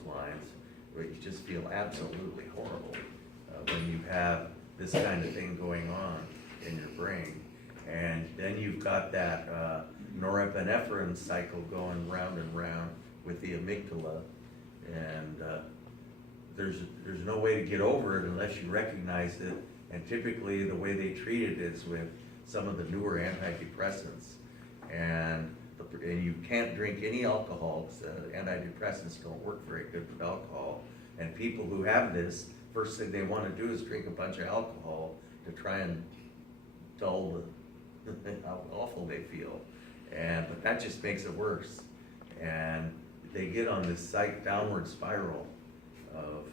those lines, where you just feel absolutely horrible when you have this kind of thing going on in your brain. And then you've got that norepinephrine cycle going round and round with the amygdala, and there's no way to get over it unless you recognize it. And typically the way they treat it is with some of the newer antidepressants, and you can't drink any alcohol because antidepressants don't work very good with alcohol. And people who have this, first thing they want to do is drink a bunch of alcohol to try and dull how awful they feel. But that just makes it worse. And they get on this downward spiral of,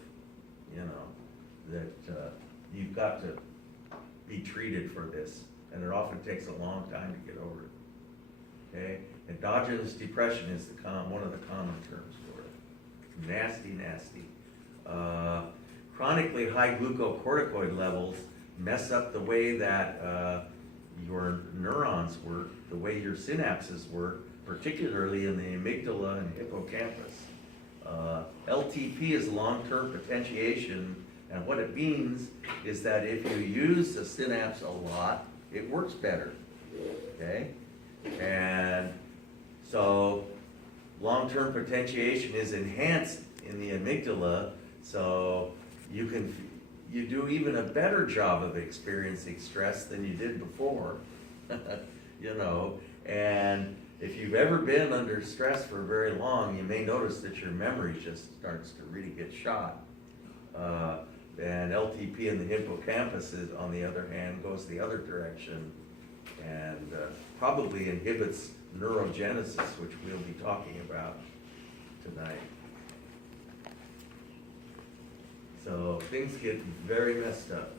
that you've got to be treated for this. And it often takes a long time to get over it. Okay? Endogenous depression is one of the common terms for it. Nasty, nasty. Chronically high glucocorticoid levels mess up the way that your neurons work, the way your synapses work, particularly in the amygdala and hippocampus. LTP is long-term potentiation, and what it means is that if you use the synapse a lot, it works better, okay? And so long-term potentiation is enhanced in the amygdala, so you do even a better job of experiencing stress than you did before, and if you've ever been under stress for very long, you may notice that your memory just starts to really get shot. And LTP in the hippocampus, on the other hand, goes the other direction and probably inhibits neurogenesis, which we'll be talking about tonight. So things get very messed up.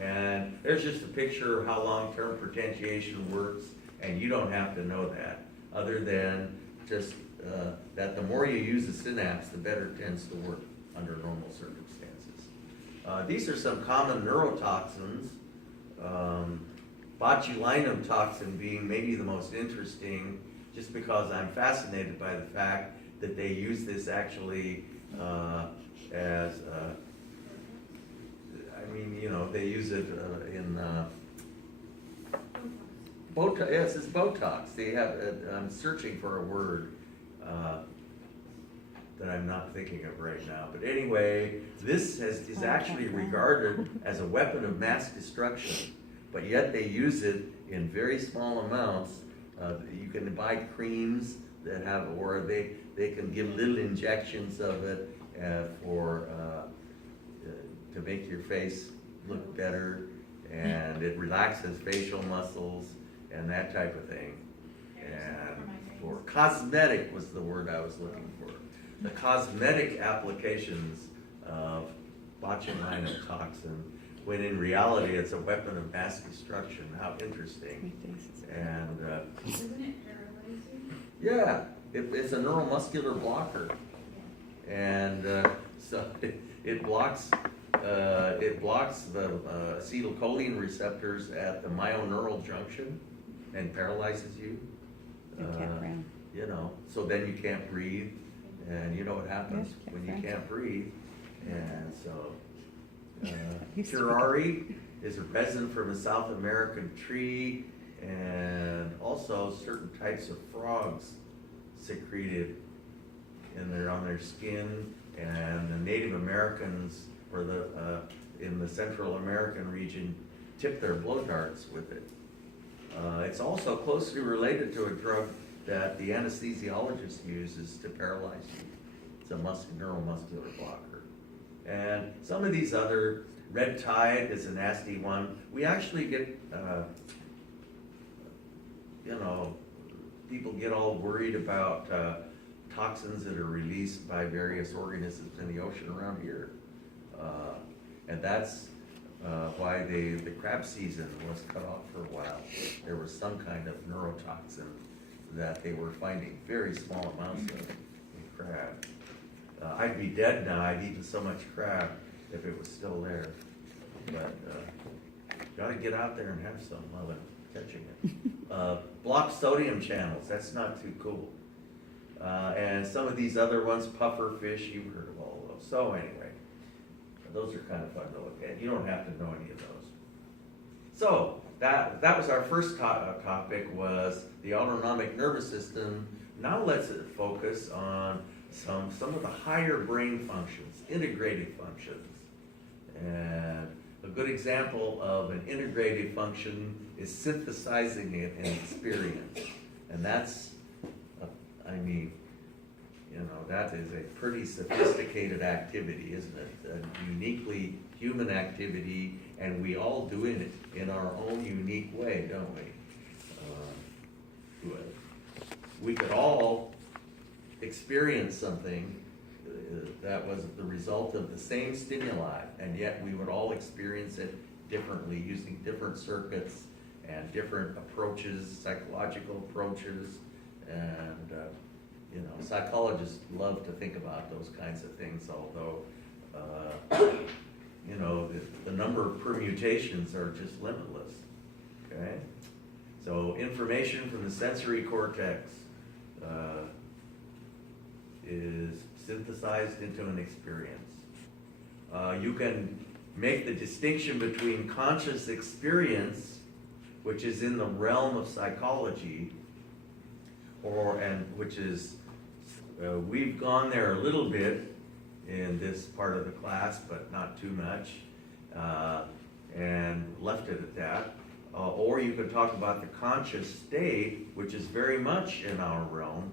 And there's just a picture of how long-term potentiation works, and you don't have to know that, other than just that the more you use the synapse, the better it tends to work under normal circumstances. These are some common neurotoxins, botulinum toxin being maybe the most interesting, just because I'm fascinated by the fact that they use this actually as they use it in Botox. Yes, it's Botox. They have. I'm searching for a word that I'm not thinking of right now. But anyway, this is actually regarded as a weapon of mass destruction. But yet they use it in very small amounts. You can buy creams that have, or they can give little injections of it to make your face look better, and it relaxes facial muscles and that type of thing. And for cosmetic was the word I was looking for. The cosmetic applications of botulinum toxin, when in reality it's a weapon of mass destruction. How interesting. And Isn't it paralyzing? yeah, it's a neuromuscular blocker. And so it blocks the acetylcholine receptors at the myoneural junction and paralyzes you. So then you can't breathe, and you know what happens when you can't breathe. And so curare is a resin from a South American tree, and also certain types of frogs secreted on their skin, and the Native Americans in the Central American region tip their blow darts with it. It's also closely related to a drug that the anesthesiologist uses to paralyze you. It's a neuromuscular blocker. And some of these other, red tide is a nasty one. We actually get, people get all worried about toxins that are released by various organisms in the ocean around here. And that's why the crab season was cut off for a while. There was some kind of neurotoxin that they were finding very small amounts of in crab. I'd be dead now. I'd eaten so much crab if it was still there. But gotta get out there and have some while I'm catching it. Blocked sodium channels, that's not too cool. And some of these other ones, puffer fish, you've heard of all of those. So anyway, those are kind of fun to look at. You don't have to know any of those. So that was our first topic, was the autonomic nervous system. Now let's focus on some of the higher brain functions, integrative functions. And a good example of an integrative function is synthesizing an experience. And that's, that is a pretty sophisticated activity, isn't it? A uniquely human activity, and we all do it in our own unique way, don't we? We could all experience something that was the result of the same stimuli, and yet we would all experience it differently, using different circuits and different approaches, psychological approaches, and psychologists love to think about those kinds of things, although the number of permutations are just limitless. Okay, so information from the sensory cortex is synthesized into an experience. You can make the distinction between conscious experience, which is in the realm of psychology, which is, we've gone there a little bit in this part of the class, but not too much, and left it at that. Or you could talk about the conscious state, which is very much in our realm.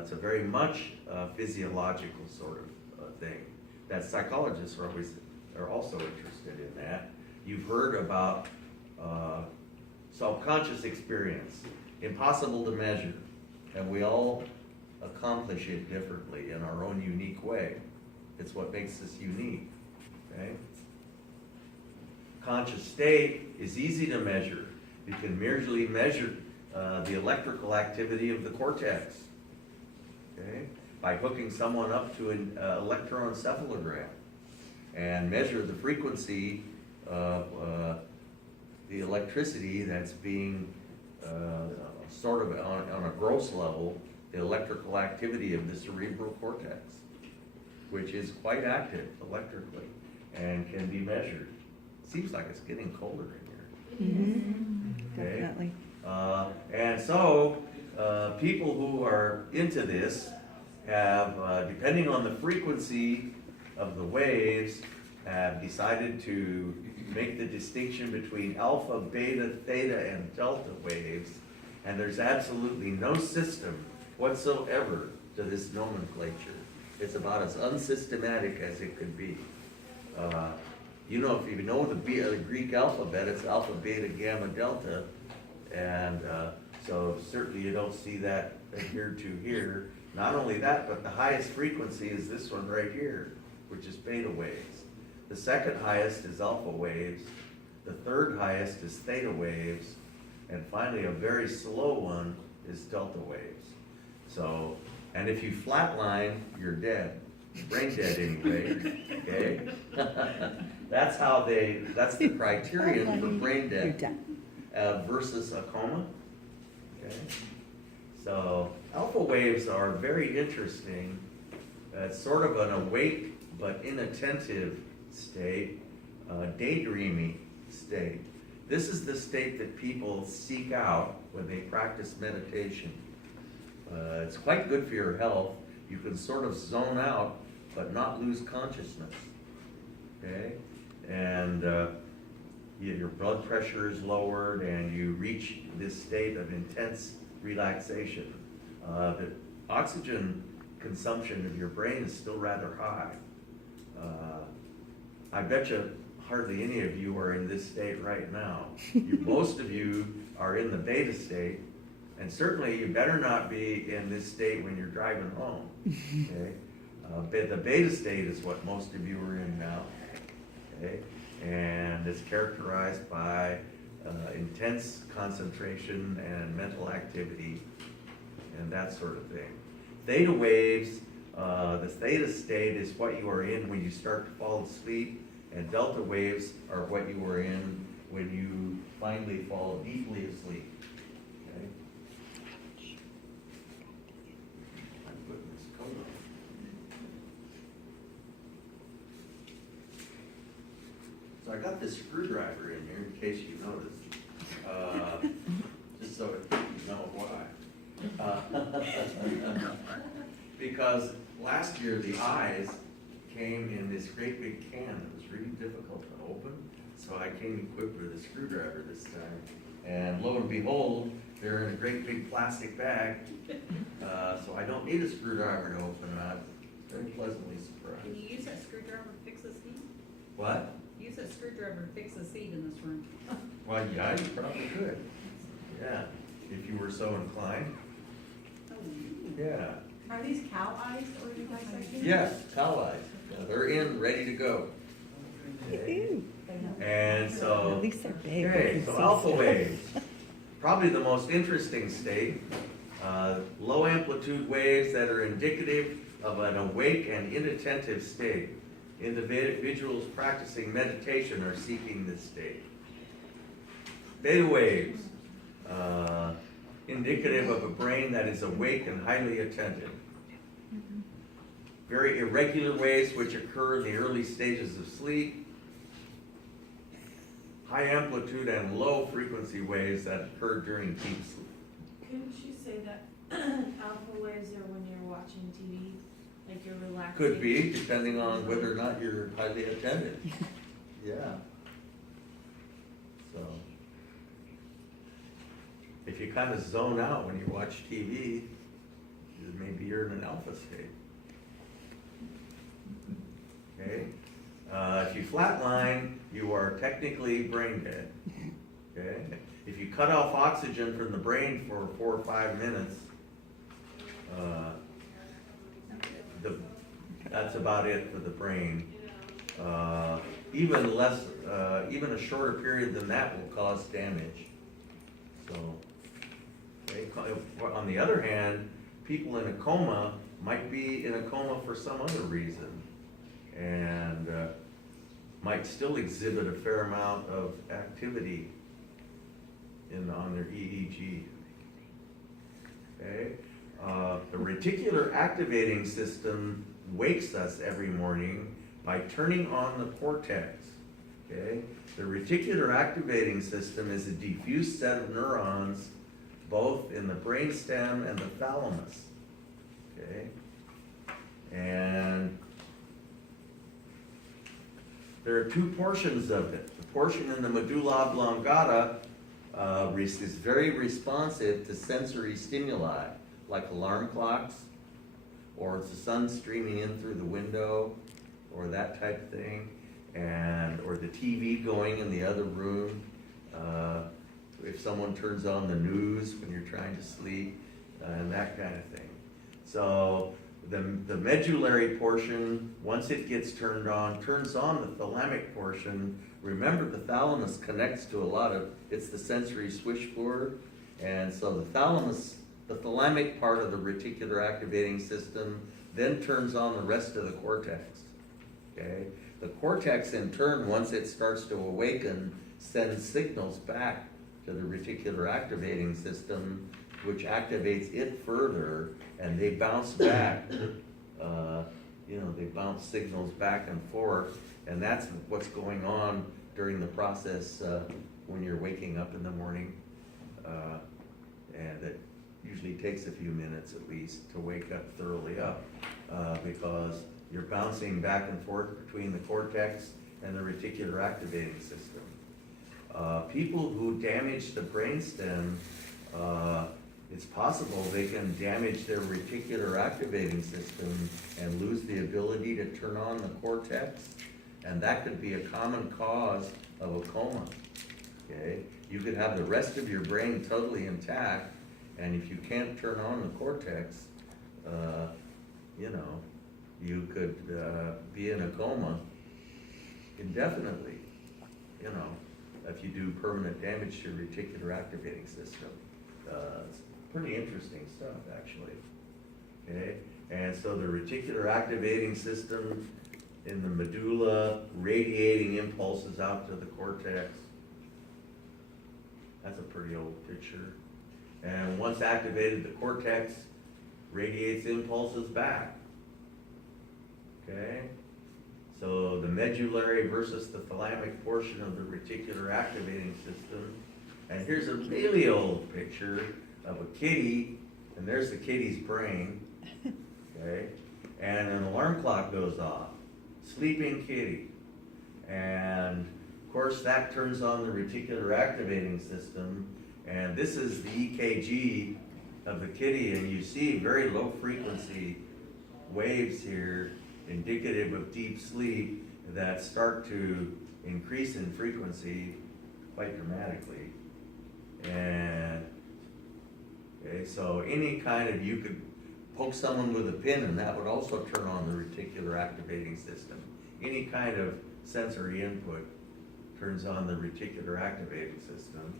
It's a very much physiological sort of thing that psychologists are also interested in that. You've heard about self-conscious experience, impossible to measure, and we all accomplish it differently in our own unique way. It's what makes us unique, okay? Conscious state is easy to measure. You can merely measure the electrical activity of the cortex, okay, by hooking someone up to an electroencephalogram and measure the frequency of the electricity that's being sort of on a gross level, the electrical activity of the cerebral cortex, which is quite active electrically and can be measured. Seems like it's getting colder in here. Mm-hmm. Okay. Definitely. And so people who are into this have, depending on the frequency of the waves, have decided to make the distinction between alpha, beta, theta, and delta waves. And there's absolutely no system whatsoever to this nomenclature. It's about as unsystematic as it could be. If you know the Greek alphabet, it's alpha, beta, gamma, delta, and so certainly you don't see that adhered to here. Not only that, but the highest frequency is this one right here, which is beta waves. The second highest is alpha waves. The third highest is theta waves. And finally, a very slow one is delta waves. So, and if you flatline, you're dead. Brain dead anyway, okay? That's the criterion for brain You're dead done. versus a coma, okay? So alpha waves are very interesting. It's sort of an awake but inattentive state, daydreamy state. This is the state that people seek out when they practice meditation. It's quite good for your health. You can sort of zone out but not lose consciousness, okay? And your blood pressure is lowered and you reach this state of intense relaxation. The oxygen consumption of your brain is still rather high. I bet you hardly any of you are in this state right now. Most of you are in the beta state, and certainly you better not be in this state when you're driving home, okay? The beta state is what most of you are in now, okay? And it's characterized by intense concentration and mental activity and that sort of thing. Theta waves, the theta state is what you are in when you start to fall asleep, and delta waves are what you are in when you finally fall deeply asleep. Okay? So I got this screwdriver in here in case you noticed, just so you know why. Because last year the eyes came in this great big can that was really difficult to open, so I came equipped with a screwdriver this time. And lo and behold, they're in a great big plastic bag, so I don't need a screwdriver to open it. I'm very pleasantly Can surprised. you use that screwdriver to fix the seat? What? Use that screwdriver to fix the seat in this room. Well, yeah, you probably could. Yeah, if you were so inclined. Oh, Yeah. Are these cow eyes or you guys like? Yes, cow eyes. Yeah, they're in, ready to go. Okay. And so, At least they're big. okay, so alpha waves. Probably the most interesting state. Low amplitude waves that are indicative of an awake and inattentive state. Individuals practicing meditation are seeking this state. Beta waves, indicative of a brain that is awake and highly attentive. Very irregular waves which occur in the early stages of sleep. High amplitude and low frequency waves that occur during deep sleep. Couldn't you say that alpha waves are when you're watching TV, like you're relaxing? Could be, depending on whether or not you're highly attentive. Yeah. So, if you kind of zone out when you watch TV, maybe you're in an alpha state. Okay? If you flatline, you are technically brain dead. Okay? If you cut off oxygen from the brain for 4 or 5 minutes, that's about it for the brain. Even less, even a shorter period than that will cause damage. So, okay, on the other hand, people in a coma might be in a coma for some other reason, and might still exhibit a fair amount of activity on their EEG. Okay, the reticular activating system wakes us every morning by turning on the cortex. Okay, the reticular activating system is a diffuse set of neurons, both in the brainstem and the thalamus. Okay, and there are 2 portions of it. The portion in the medulla oblongata is very responsive to sensory stimuli, like alarm clocks, or it's the sun streaming in through the window, or that type of thing, or the TV going in the other room. If someone turns on the news when you're trying to sleep, and that kind of thing. So the medullary portion, once it gets turned on, turns on the thalamic portion. Remember, the thalamus connects to a lot of, it's the sensory switchboard, and so the thalamic part of the reticular activating system then turns on the rest of the cortex. Okay? The cortex in turn, once it starts to awaken, sends signals back to the reticular activating system, which activates it further, and they bounce back, they bounce signals back and forth, and that's what's going on during the process when you're waking up in the morning. And it usually takes a few minutes at least to wake up thoroughly up, because you're bouncing back and forth between the cortex and the reticular activating system. People who damage the brainstem, it's possible they can damage their reticular activating system and lose the ability to turn on the cortex, and that could be a common cause of a coma. Okay? You could have the rest of your brain totally intact, and if you can't turn on the cortex, you could be in a coma indefinitely, if you do permanent damage to your reticular activating system. It's pretty interesting stuff, actually. Okay, and so the reticular activating system in the medulla, radiating impulses out to the cortex. That's a pretty old picture. And once activated, the cortex radiates impulses back. Okay, So the medullary versus the thalamic portion of the reticular activating system. And here's a really old picture of a kitty, and there's the kitty's brain, okay? And an alarm clock goes off, sleeping kitty. And of course that turns on the reticular activating system, and this is the EKG of the kitty, and you see very low frequency waves here indicative of deep sleep that start to increase in frequency quite dramatically. And okay, so any kind of, you could poke someone with a pin and that would also turn on the reticular activating system. Any kind of sensory input turns on the reticular activating system.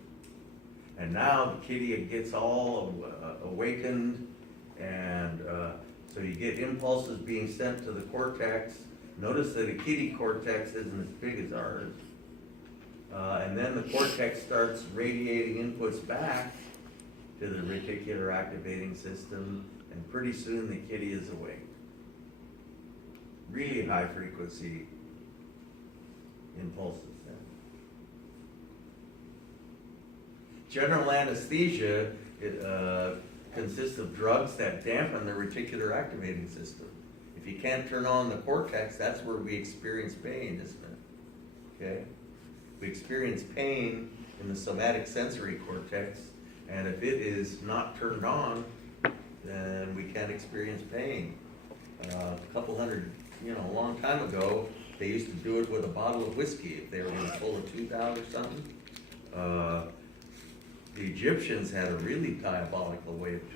And now the kitty gets all awakened, and so you get impulses being sent to the cortex. Notice that a kitty cortex isn't as big as ours. And then the cortex starts radiating inputs back to the reticular activating system, and pretty soon the kitty is awake. Really high frequency impulses then. General anesthesia consists of drugs that dampen the reticular activating system. If you can't turn on the cortex, that's where we experience pain, isn't it? Okay? We experience pain in the somatic sensory cortex, and if it is not turned on, then we can't experience pain. A couple hundred, a long time ago, they used to do it with a bottle of whiskey if they were going to pull a tooth out or something. The Egyptians had a really diabolical way of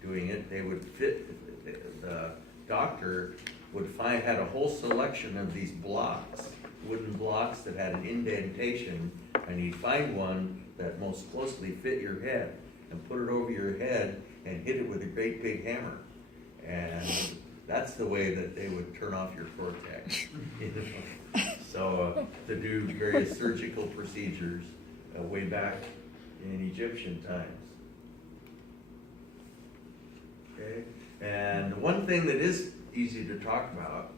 doing it. They would the doctor would had a whole selection of these blocks, wooden blocks that had an indentation, and he'd find one that most closely fit your head and put it over your head and hit it with a great big hammer. And that's the way that they would turn off your cortex. So to do various surgical procedures way back in Egyptian times. Okay, and one thing that is easy to talk about,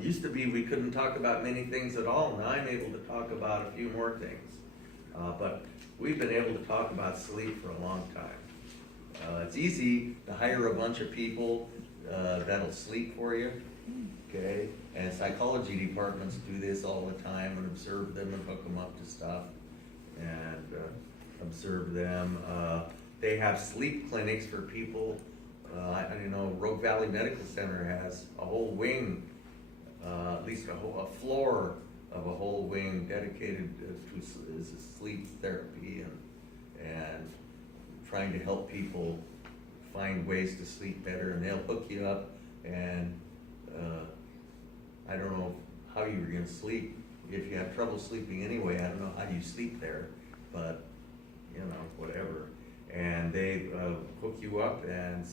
used to be we couldn't talk about many things at all. Now I'm able to talk about a few more things. But we've been able to talk about sleep for a long time. It's easy to hire a bunch of people that'll sleep for you, okay? And psychology departments do this all the time and observe them and hook them up to stuff and observe them. They have sleep clinics for people. Rogue Valley Medical Center has a whole wing, at least a floor of a whole wing dedicated to sleep therapy and trying to help people find ways to sleep better, and they'll hook you up, and I don't know how you're going to sleep. If you have trouble sleeping anyway, I don't know how you sleep there, but whatever. And they hook you up and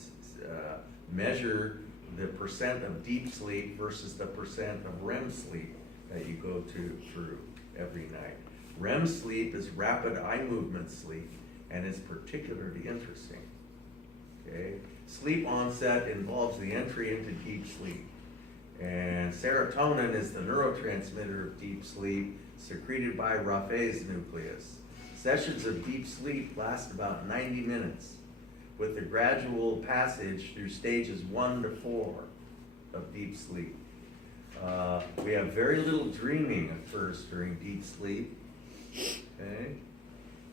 measure the percent of deep sleep versus the percent of REM sleep that you go through every night. REM sleep is rapid eye movement sleep, and it's particularly interesting. Okay? Sleep onset involves the entry into deep sleep. And serotonin is the neurotransmitter of deep sleep, secreted by Raphè's nucleus. Sessions of deep sleep last about 90 minutes, with the gradual passage through stages 1 to 4 of deep sleep. We have very little dreaming at first during deep sleep, okay?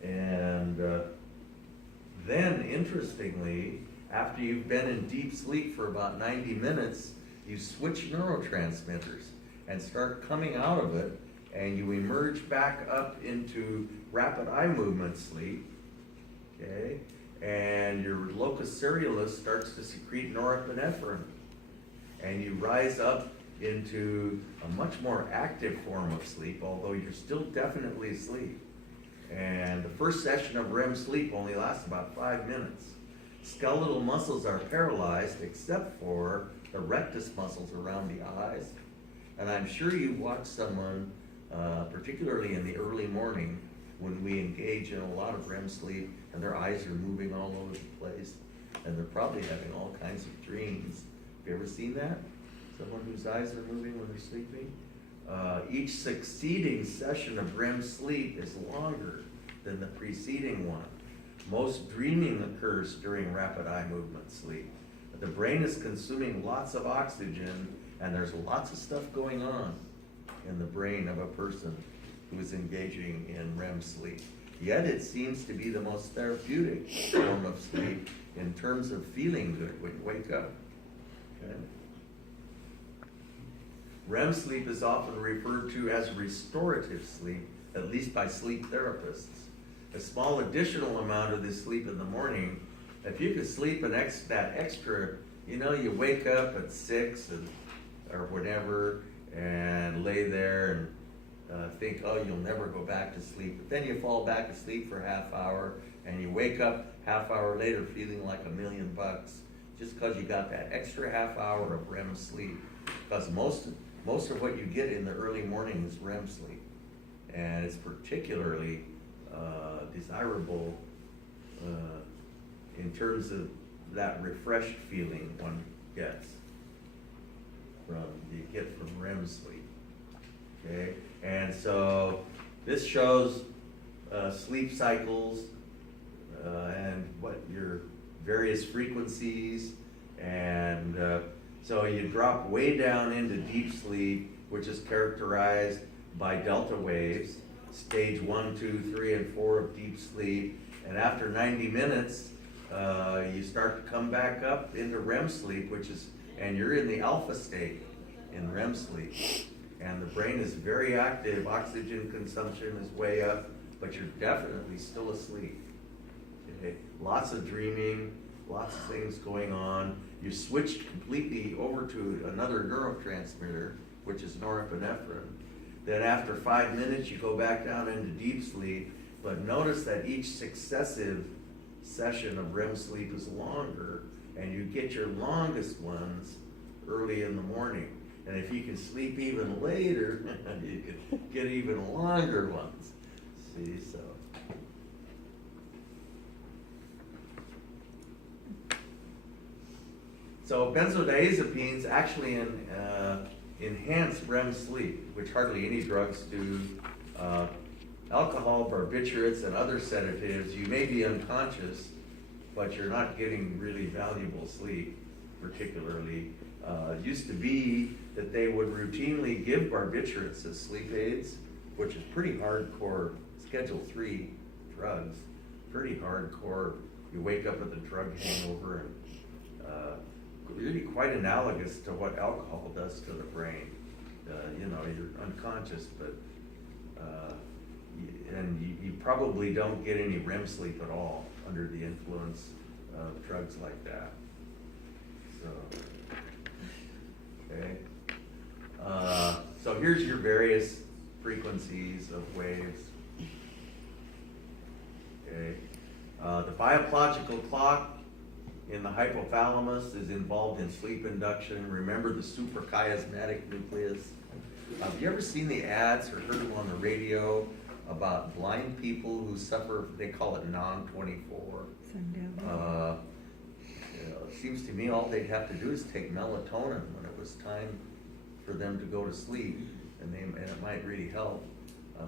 And then, interestingly, after you've been in deep sleep for about 90 minutes, you switch neurotransmitters and start coming out of it, and you emerge back up into rapid eye movement sleep, okay? And your locus ceruleus starts to secrete norepinephrine, and you rise up into a much more active form of sleep, although you're still definitely asleep. And the first session of REM sleep only lasts about 5 minutes. Skeletal muscles are paralyzed except for the rectus muscles around the eyes. And I'm sure you watch someone, particularly in the early morning, when we engage in a lot of REM sleep and their eyes are moving all over the place and they're probably having all kinds of dreams. Have you ever seen that? Someone whose eyes are moving when they're sleeping? Each succeeding session of REM sleep is longer than the preceding one. Most dreaming occurs during rapid eye movement sleep. The brain is consuming lots of oxygen, and there's lots of stuff going on in the brain of a person who is engaging in REM sleep. Yet it seems to be the most therapeutic form of sleep in terms of feeling good when you wake up. Okay? REM sleep is often referred to as restorative sleep, at least by sleep therapists. A small additional amount of this sleep in the morning, if you could sleep that extra, you wake up at 6 or whatever and lay there and think, oh, you'll never go back to sleep. But then you fall back asleep for a half hour and you wake up half hour later feeling like $1,000,000 just because you got that extra half hour of REM sleep. Because most of what you get in the early morning is REM sleep. And it's particularly desirable in terms of that refreshed feeling one gets from REM sleep. Okay, and so this shows sleep cycles and what your various frequencies, and so you drop way down into deep sleep, which is characterized by delta waves, stage 1, 2, 3, and 4 of deep sleep, and after 90 minutes, you start to come back up into REM sleep, and you're in the alpha state in REM sleep, and the brain is very active, oxygen consumption is way up, but you're definitely still asleep. Okay? Lots of dreaming, lots of things going on. You switched completely over to another neurotransmitter, which is norepinephrine. Then after 5 minutes, you go back down into deep sleep, but notice that each successive session of REM sleep is longer, and you get your longest ones early in the morning. And if you can sleep even later, you can get even longer ones. See, so benzodiazepines actually enhance REM sleep, which hardly any drugs do. Alcohol, barbiturates, and other sedatives, you may be unconscious, but you're not getting really valuable sleep, particularly. It used to be that they would routinely give barbiturates as sleep aids, which is pretty hardcore, Schedule 3 drugs, pretty hardcore. You wake up with a drug hangover, and really quite analogous to what alcohol does to the brain. You're unconscious, but and you probably don't get any REM sleep at all under the influence of drugs like that. So, okay. So here's your various frequencies of waves. Okay. The biological clock in the hypothalamus is involved in sleep induction. Remember the suprachiasmatic nucleus. Have you ever seen the ads or heard them on the radio about blind people who suffer, they call it non-24? It seems to me all they'd have to do is take melatonin when it was time for them to go to sleep, and it might really help,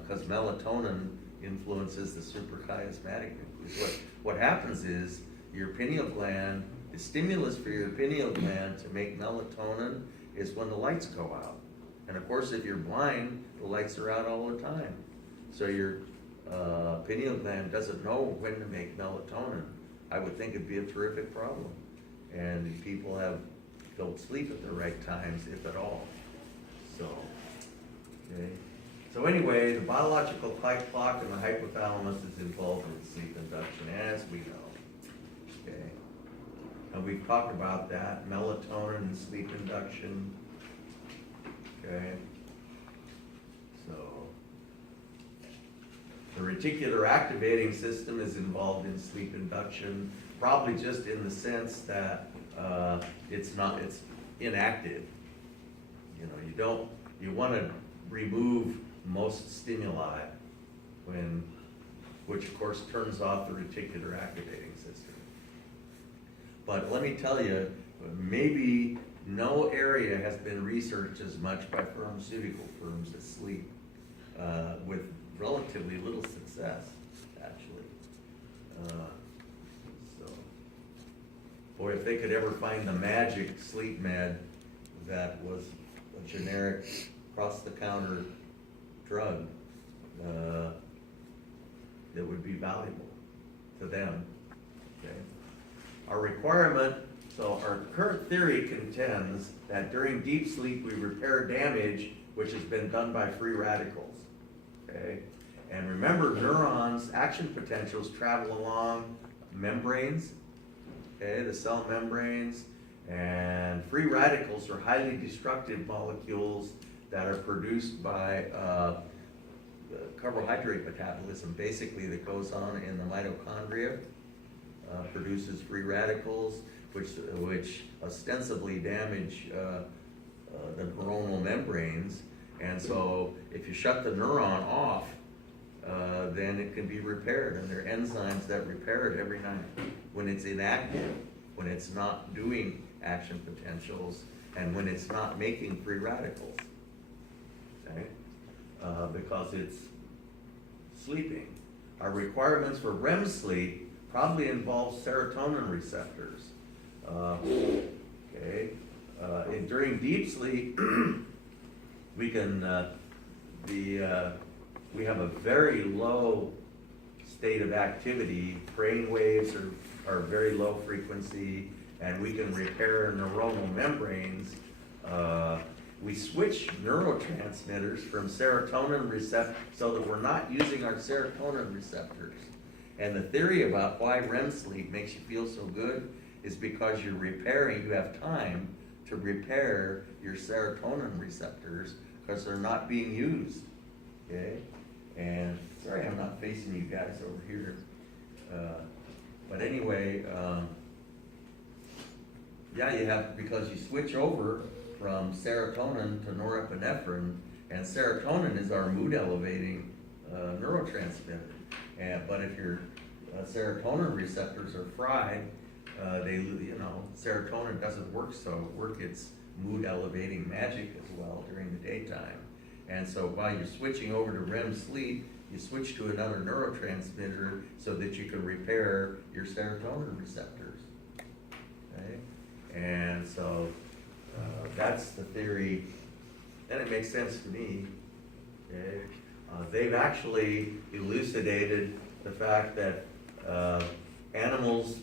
because melatonin influences the suprachiasmatic nucleus. What happens is your pineal gland, the stimulus for your pineal gland to make melatonin is when the lights go out. And of course, if you're blind, the lights are out all the time. So your pineal gland doesn't know when to make melatonin. I would think it'd be a terrific problem. And people don't sleep at the right times, if at all. So, okay. So anyway, the biological clock in the hypothalamus is involved in sleep induction, as we know. Okay. And we've talked about that, melatonin and sleep induction. Okay. So, the reticular activating system is involved in sleep induction, probably just in the sense that it's inactive. You want to remove most stimuli which of course turns off the reticular activating system. But let me tell you, maybe no area has been researched as much by pharmaceutical firms as sleep, with relatively little success, actually. So, boy, if they could ever find the magic sleep med that was a generic across-the-counter drug, that would be valuable to them, okay? Our requirement, so our current theory contends that during deep sleep, we repair damage which has been done by free radicals, okay? And remember, neurons' action potentials travel along membranes, okay, the cell membranes, and free radicals are highly destructive molecules that are produced by carbohydrate metabolism, basically, that goes on in the mitochondria, produces free radicals, which ostensibly damage the neuronal membranes. And so if you shut the neuron off, then it can be repaired, and there are enzymes that repair it every night when it's inactive, when it's not doing action potentials, and when it's not making free radicals, okay? Because it's sleeping. Our requirements for REM sleep probably involve serotonin receptors. Okay, and during deep sleep, we can we have a very low state of activity. Brain waves are very low frequency, and we can repair neuronal membranes. We switch neurotransmitters from serotonin receptors so that we're not using our serotonin receptors. And the theory about why REM sleep makes you feel so good is because you have time to repair your serotonin receptors because they're not being used, okay? And sorry I'm not facing you guys over here. But anyway, yeah, you have, because you switch over from serotonin to norepinephrine, and serotonin is our mood elevating neurotransmitter. But if your serotonin receptors are fried, serotonin doesn't work its mood elevating magic as well during the daytime. And so while you're switching over to REM sleep, you switch to another neurotransmitter so that you can repair your serotonin receptors, okay? And so that's the theory, and it makes sense to me, okay? They've actually elucidated the fact that mammals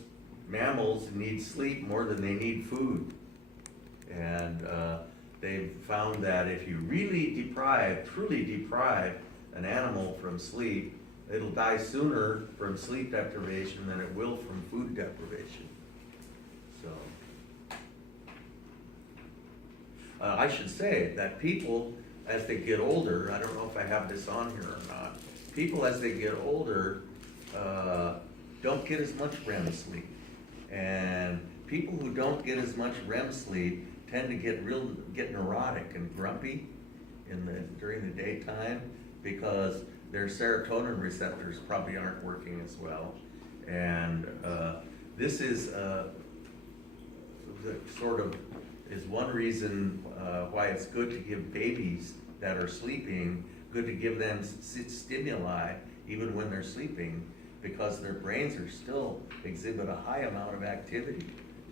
need sleep more than they need food. And they've found that if you really truly deprive an animal from sleep, it'll die sooner from sleep deprivation than it will from food deprivation. So, I should say that people, as they get older, I don't know if I have this on here or not, people as they get older don't get as much REM sleep. And people who don't get as much REM sleep tend to get neurotic and grumpy during the daytime because their serotonin receptors probably aren't working as well. And this is is one reason why it's good to give babies that are sleeping, good to give them stimuli even when they're sleeping, because their brains are still exhibit a high amount of activity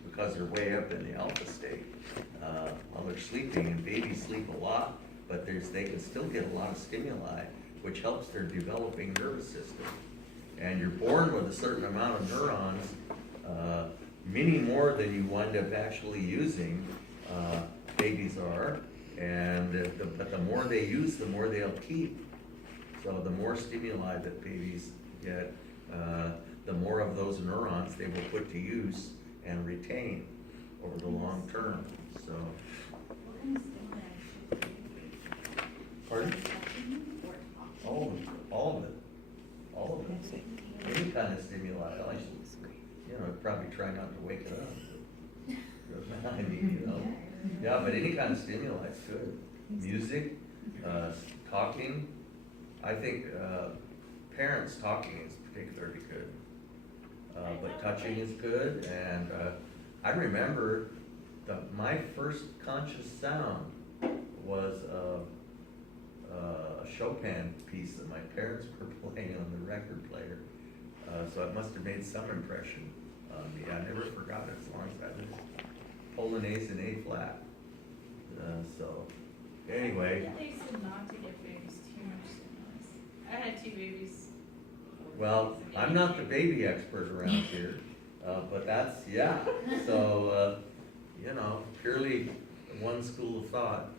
because they're way up in the alpha state while they're sleeping. And babies sleep a lot, but they can still get a lot of stimuli, which helps their developing nervous system. And you're born with a certain amount of neurons, many more than you wind up actually using. Babies are, but the more they use, the more they'll keep. So the more stimuli that babies get, the more of those neurons they will put to use and retain over the long term. So, What kind of stimuli should we pardon? use? All of it. Any kind of stimuli. I should, probably try not to wake it up. I mean, yeah, but any kind of stimuli is good. Music, talking. I think parents talking is particularly good. But touching is good. And I remember My first conscious sound was a Chopin piece that my parents were playing on the record player. So it must have made some impression on me. I never forgot it as long as I was Polonaise in A flat. So, anyway, Yeah, they said not to give babies too much stimulus. I had 2 babies. well, I'm not the baby expert around here, but that's, yeah. So, you know, purely one school of thought.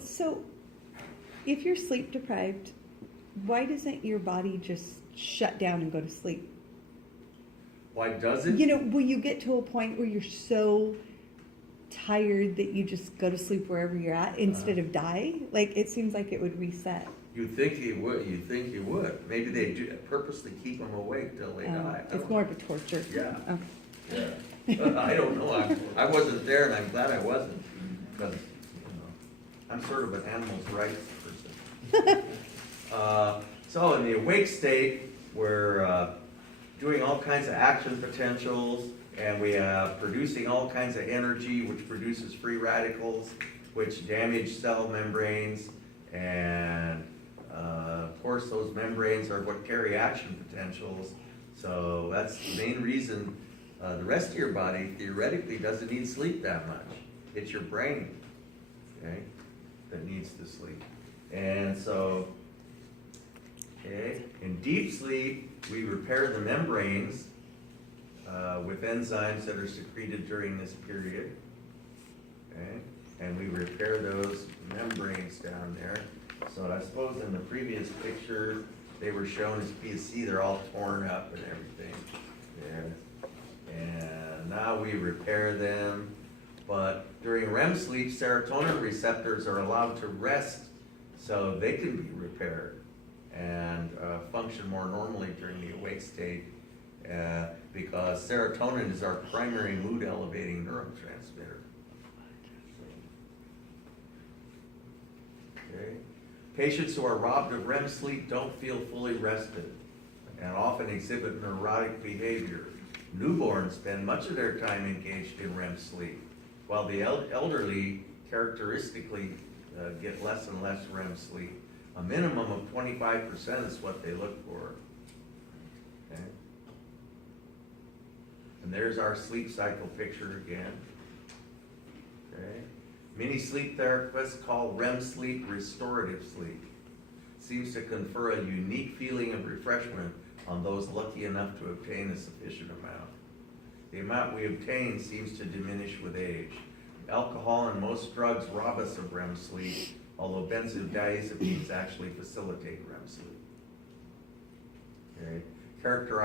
So, if you're sleep deprived, why doesn't your body just shut down and go to sleep? Why does it? You know, will you get to a point where you're so tired that you just go to sleep wherever you're at instead of die? Like, it seems like it would reset. You'd think you would, Maybe they do purposely keep them awake till they die. I It's don't more know. of a torture. Yeah. Okay. Yeah. I don't know, I wasn't there and I'm glad I wasn't, because, you know, I'm sort of an animals rights person. So in the awake state, we're doing all kinds of action potentials, and we are producing all kinds of energy, which produces free radicals, which damage cell membranes, and of course those membranes are what carry action potentials. So that's the main reason the rest of your body theoretically doesn't need sleep that much. It's your brain, okay, that needs to sleep. And so, okay, in deep sleep, we repair the membranes with enzymes that are secreted during this period, okay? And we repair those membranes down there. So I suppose in the previous picture, they were shown as PSC, they're all torn up and everything there. And now we repair them, but during REM sleep, serotonin receptors are allowed to rest so they can be repaired and function more normally during the awake state because serotonin is our primary mood elevating neurotransmitter. Okay. Patients who are robbed of REM sleep don't feel fully rested and often exhibit neurotic behavior. Newborns spend much of their time engaged in REM sleep, while the elderly characteristically get less and less REM sleep. A minimum of 25% is what they look for. Okay? And there's our sleep cycle picture again. Okay? Many sleep therapists call REM sleep restorative sleep. Seems to confer a unique feeling of refreshment on those lucky enough to obtain a sufficient amount. The amount we obtain seems to diminish with age. Alcohol and most drugs rob us of REM sleep, although benzodiazepines actually facilitate REM sleep. Okay. Characterized